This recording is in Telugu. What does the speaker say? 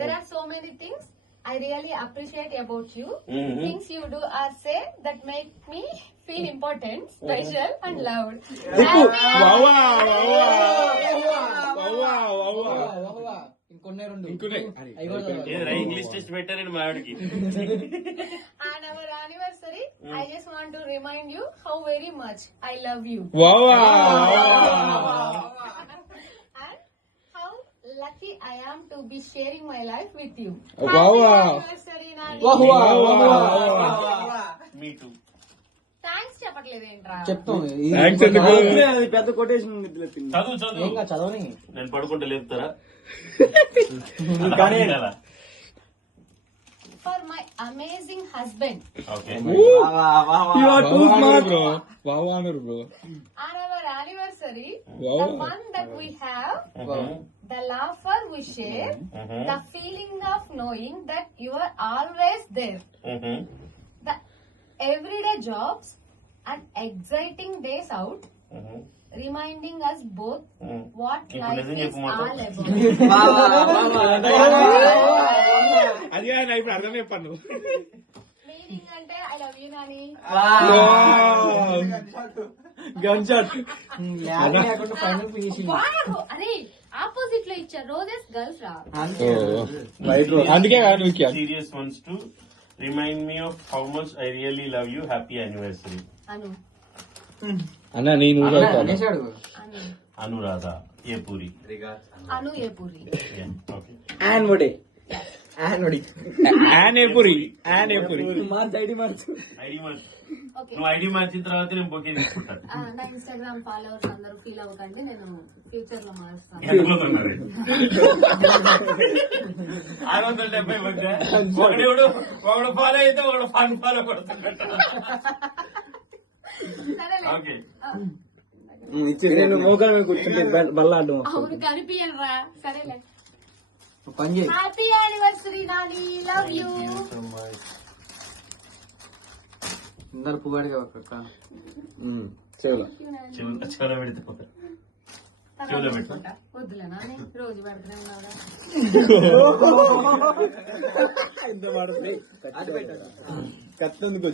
There are so many things I really appreciate about you. Things you do or say that make me feel important, special and loved. English test పెట్టారండి మా ఆవిడకి. And our anniversary, I just want to remind you how very much I love you. And how lucky I am to be sharing my life with you. Happy anniversary, Nani. Me too. Thanks చెప్పట్లేదేంట్రా? పెద్ద కొటేషన్ చదువు నేను పడుకుంటే లేపుతారా? For my amazing husband. Okay. You are too smart. Wow, bro. On our anniversary, the fun that we have, the laughter we share, the feeling of knowing that you are always there, the everyday jobs and exciting days out, reminding us both what life is all about. అది ఇప్పుడు అర్థం చెప్పాను. Meaning అంటే I love you, Nani. Gun shot final finishing. అరే ఆపోజిట్ లో ఇచ్చారు. రోజెస్ గర్ల్స్ రా. అందుకే కాదు serious once to remind me of how much I really love you. Happy anniversary Anu అన్న. నేను అనురాధ ఏపూరి. అను ఏపూరి. యాన్వడే ఐడి మార్చు. నువ్వు ఐడి మార్చిన తర్వాత నేను బొకే తీసుకుంటాను. నా ఇన్స్టాగ్రామ్ ఫాలోవర్స్ అందరూ ఫీల్ అవ్వకండి, నేను ఫ్యూచర్ లో మారుస్తాను. 670 మధ్య ఒకడు ఫాలో అయితే ఒకడు ఫన్ ఫాలో కొడుతున్నాడు. ఓకే నేను మోకాల మీద కూర్చుంటే బల్ల అడ్డం అవును కనిపించను రా. సరేలే. పని చేయి. Happy anniversary Nani. Love you. అందరు పువ్వాడిగా ఒక చెవులో చెవులో పెడితే చెవులో పెట్టు. వద్దులే నాని, రోజు పెడుతూనే ఉన్నావుగా. కత్తందుకు